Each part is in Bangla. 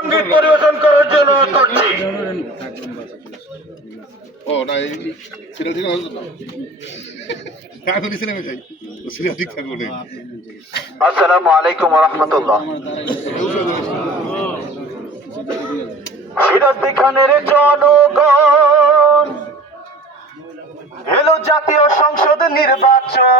সঙ্গীত পরিবেশন করার জন্য করছি। ও না এই সিরিয়াল ঠিক আছে না কাকু দিছেন আমি চাই সিরিয়াল ঠিক থাকবে না। আসসালামু আলাইকুম ওয়া রাহমাতুল্লাহ। সিরাজদি খানের জনগণ এলো জাতীয় সংসদ নির্বাচন।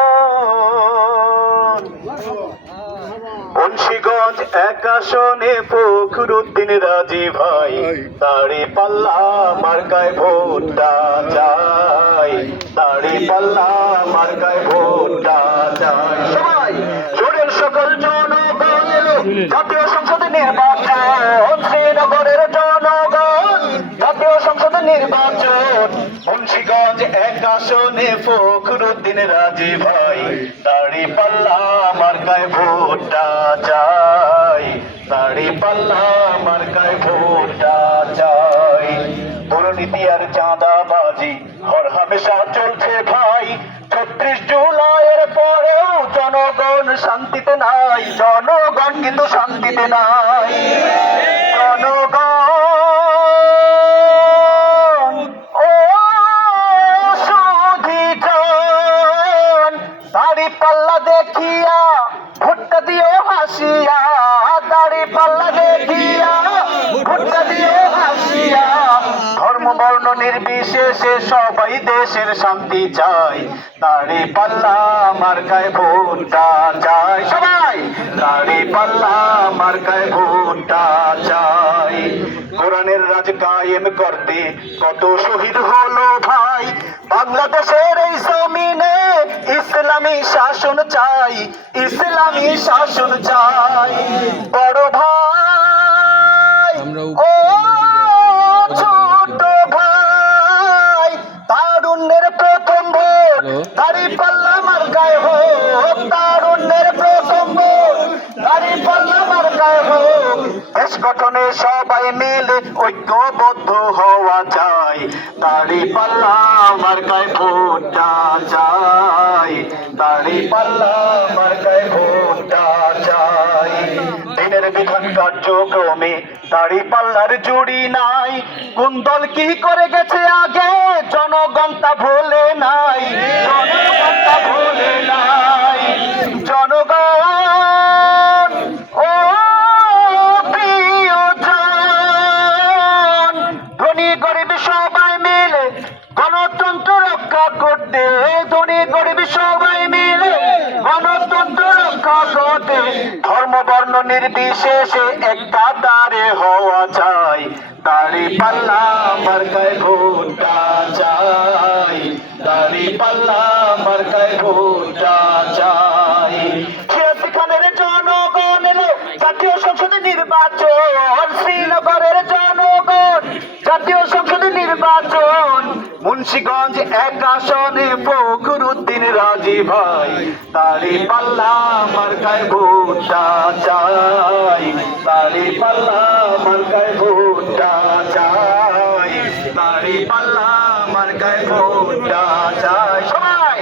মুন্সিগঞ্জ এক আসনে ফখরুদ্দিন রাজি ভাই, দাড়ি পাল্লা মার্কায় ভোটটা চাই, দাড়ি পাল্লা মার্কায় ভোটটা চাই। সবাই জোরের সকল জনগণ এলো জাতীয় সংসদ নির্বাচন। শ্রীনগরের জনগণ জাতীয় সংসদ নির্বাচন। মুন্সিগঞ্জ এক আসনে ফখরুদ্দিন রাজি ভাই, দাড়ি পাল্লা মার্কায় ভোটটা চাই, দাড়ি পাল্লা মার্কায় ভোটটা চাই। দুর্নীতি আর চাঁদাবাজি হর হামেশা চলছে ভাই। ৩৬ জুলাইয়ের পরেও জনগণ শান্তিতে নাই, জনগণ কিন্তু শান্তিতে নাই। জনগণ ও সুধীজন, দাড়ি পাল্লা দেখিয়া ভোটটা দিও হাসিয়া, দাড়ি পাল্লা দেখিয়া ভোটটা দিও হাসিয়া। ধর্ম বর্ণ নির্বিশেষে সবাই দেশের শান্তি চাই, দাড়ি পাল্লা মার্কায় ভোটটা চাই। সবাই দাড়ি পাল্লা মার্কায় ভোটটা চাই। কোরআনের রাজ কায়েম করতে কত শহীদ হলো ভাই। বাংলাদেশের এই জমিনে ইসলামী শাসন চাই, ইসলামী শাসন চাই। বড় ভাই ও ছোট ভাই, তারুণ্যের প্রথম ভোট দাড়ি পাল্লা মার্কায় হোক, তারুণ্যের প্রথম ভোট দাড়ি পাল্লা মার্কায় হোক। দেশ গঠনে সবাই মিলে ঐক্যবদ্ধ হওয়া চাই, দাড়ি পাল্লা মার্কায় ভোটটা চাই, দাড়ি পাল্লা মার্কায় ভোটটা চাই। দিনের বিধান কার্যক্রমে দাড়ি পাল্লার জুড়ি নাই। কোন দল কি করে গেছে আগে জনগণ তা ভোলে নাই, জনগণ তা ভোলে নাই। জনগণ ও প্রিয়জন, ধনী গরিব সবাই মিলে গণতন্ত্র রক্ষা করতে, ধনী গরিব সবাই মিলে গণতন্ত্র রক্ষা করতে। ধর্ম বর্ণ নির্বিশেষে একটা দাঁড়ে হওয়া চাই, দাড়ি পাল্লা মার্কায় ভোটটা চাই, দাড়ি পাল্লা মার্কায় ভোটটা চাই। সিরাজদি খানের জনগণ এলো জাতীয় সংসদ নির্বাচন। শ্রীনগরের জনগণ জাতীয় সংসদ নির্বাচন। মুন্সিগঞ্জ এক আসনে ফখরুদ্দিন রাজি ভাই, দাড়ি পাল্লা মার্কায় ভোটটা চাই, দাড়ি পাল্লা মার্কায় ভোটটা চাই, দাড়ি পাল্লা মার্কায় ভোটটা চাই। সবাই